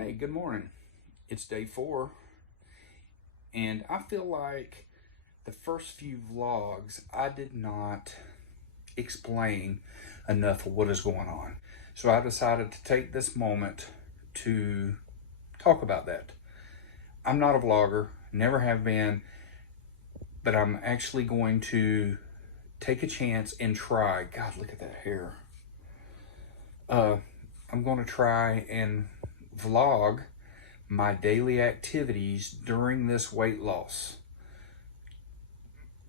Hey, good morning. It's day 4, and I feel like the first few vlogs I did not explain enough of what is going on. So I decided to take this moment to talk about that. I'm not a vlogger, never have been, but I'm actually going to take a chance and try. God, look at that hair. I'm going to try and vlog my daily activities during this weight loss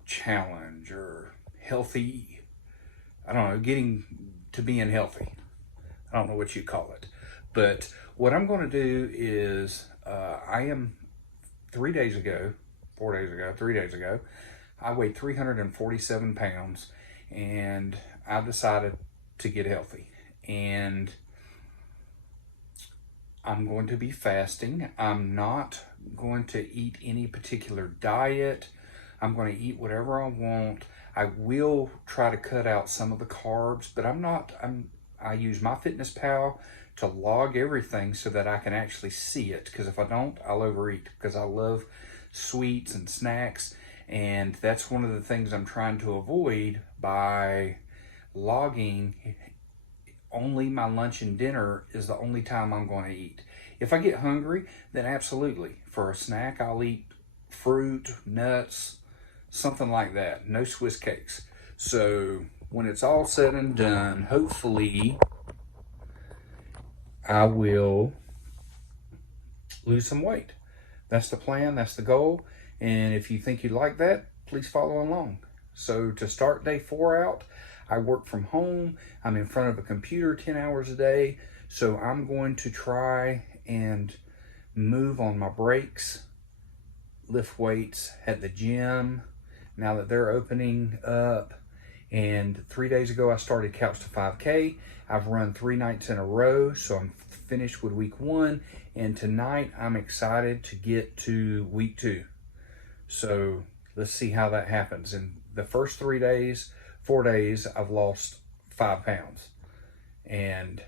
challenge or healthy, I don't know, getting to being healthy. I don't know what you call it. But what I'm going to do is I am 3 days ago, I weighed 347 pounds and I decided to get healthy. And I'm going to be fasting. I'm not going to eat any particular diet. I'm going to eat whatever I want. I will try to cut out some of the carbs, but I use MyFitnessPal to log everything so that I can actually see it. Because if I don't, I'll overeat because I love sweets and snacks. And that's one of the things I'm trying to avoid by logging. Only my lunch and dinner is the only time I'm going to eat. If I get hungry, then absolutely. For a snack, I'll eat fruit, nuts, something like that. No Swiss cakes. So when it's all said and done, hopefully I will lose some weight. That's the plan, that's the goal. And if you think you like that, please follow along. So to start day 4 out, I work from home. I'm in front of a computer 10 hours a day. So I'm going to try and move on my breaks, lift weights at the gym now that they're opening up. And 3 days ago, I started Couch to 5K. I've run 3 nights in a row, so I'm finished with week 1. And tonight, I'm excited to get to week 2. So let's see how that happens. In the first 4 days, I've lost 5 pounds. And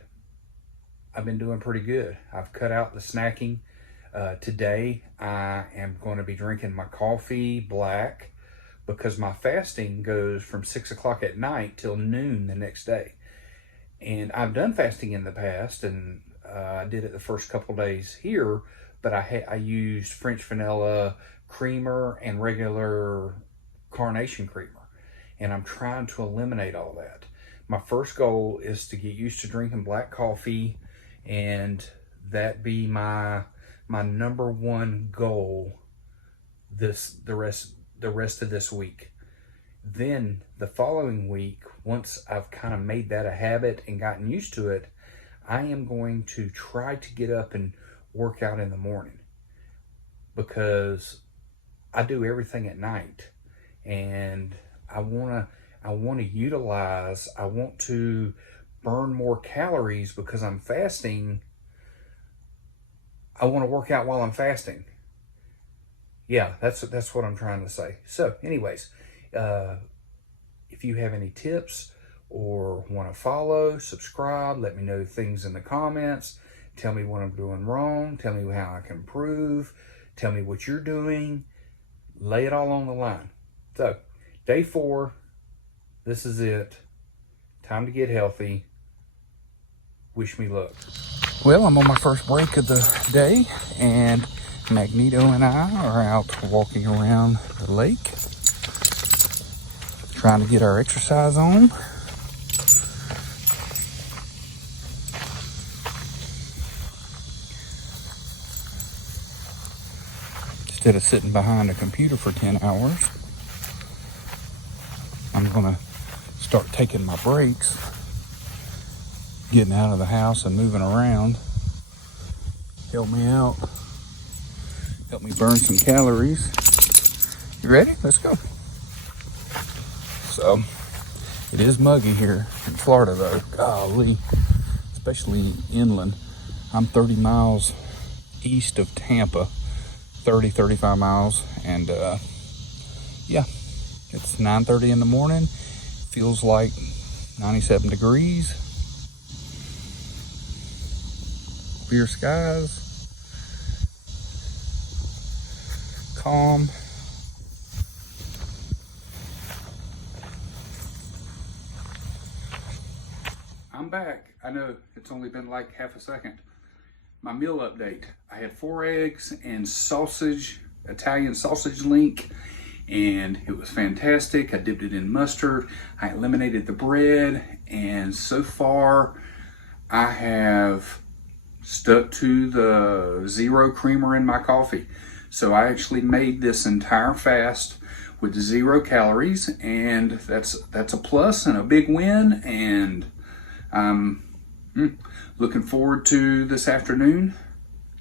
I've been doing pretty good. I've cut out the snacking. Today, I am going to be drinking my coffee black because my fasting goes from 6 o'clock at night till noon the next day. And I've done fasting in the past, and I did it the first couple days here, but I used French vanilla creamer and regular carnation creamer. And I'm trying to eliminate all that. My first goal is to get used to drinking black coffee, and that be my number 1 goal the rest of this week. Then the following week, once I've kind of made that a habit and gotten used to it, I am going to try to get up and work out in the morning because I do everything at night, and I want to burn more calories because I'm fasting. I want to work out while I'm fasting. Yeah, that's what I'm trying to say. So anyways, if you have any tips or want to follow, subscribe, let me know things in the comments. Tell me what I'm doing wrong. Tell me how I can improve. Tell me what you're doing. Lay it all on the line. So, day 4, this is it. Time to get healthy. Wish me luck. Well, I'm on my first break of the day, and Magneto and I are out walking around the lake, trying to get our exercise on. Instead of sitting behind a computer for 10 hours, I'm gonna start taking my breaks, getting out of the house and moving around. Help me out. Help me burn some calories. You ready? Let's go. So, it is muggy here in Florida though. Golly, especially inland. I'm 30 miles east of Tampa, 35 miles, and yeah, it's 9:30 in the morning. Feels like 97 degrees. Clear skies. calm. I'm back. I know it's only been like half a second. My meal update. I had 4 eggs and sausage, Italian sausage link, and it was fantastic. I dipped it in mustard. I eliminated the bread, and so far I have stuck to the 0 creamer in my coffee. So I actually made this entire fast with 0 calories, and that's a plus and a big win. And I'm looking forward to this afternoon,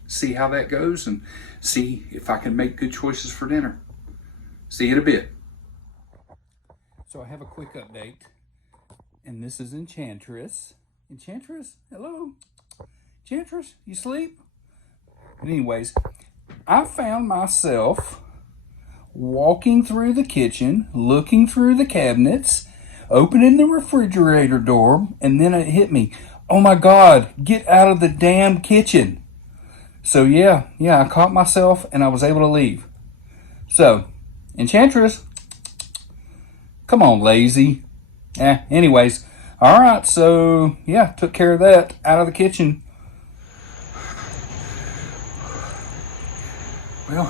see how that goes, and see if I can make good choices for dinner. See you in a bit. So I have a quick update, and this is Enchantress. Enchantress, hello? Enchantress, you sleep? But anyways, I found myself walking through the kitchen, looking through the cabinets, opening the refrigerator door, and then it hit me. Oh my God, get out of the damn kitchen. So yeah, I caught myself and I was able to leave. So, Enchantress, come on, lazy. Anyways, all right, so yeah, took care of that out of the kitchen. Well,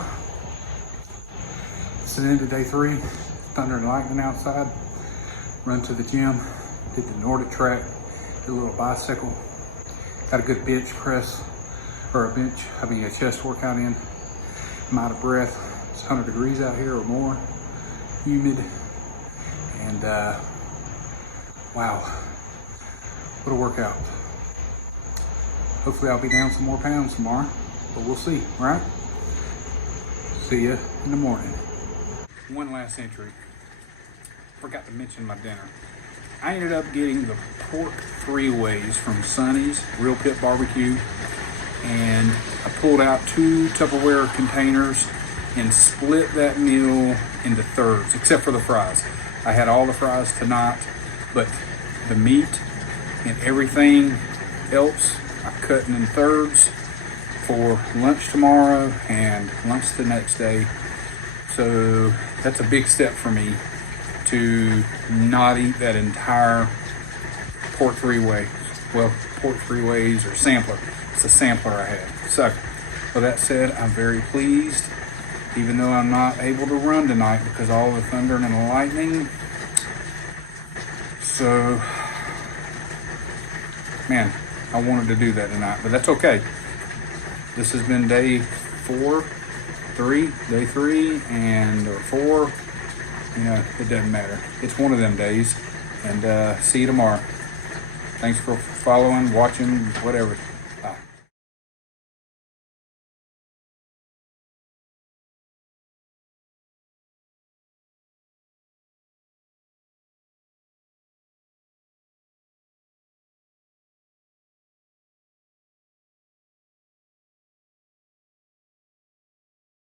it's the end of day 3. Thunder and lightning outside. Run to the gym, did the Nordic track, did a little bicycle, got a good bench press, or a chest workout in. I'm out of breath. It's 100 degrees out here or more, humid, and wow, what a workout. Hopefully I'll be down some more pounds tomorrow, but we'll see, right? See ya in the morning. One last entry. Forgot to mention my dinner. I ended up getting the pork 3-ways from Sonny's Real Pit Barbecue, and I pulled out 2 Tupperware containers and split that meal into thirds, except for the fries. I had all the fries tonight, but the meat and everything else I cut in thirds for lunch tomorrow and lunch the next day. So that's a big step for me to not eat that entire pork 3-way. Well, pork 3-ways or sampler. It's a sampler I had. So, with that said, I'm very pleased, even though I'm not able to run tonight because of all the thunder and the lightning. So, man, I wanted to do that tonight, but that's okay. This has been day 3, and or 4. You know, it doesn't matter. It's one of them days, and see you tomorrow. Thanks for following, watching, whatever.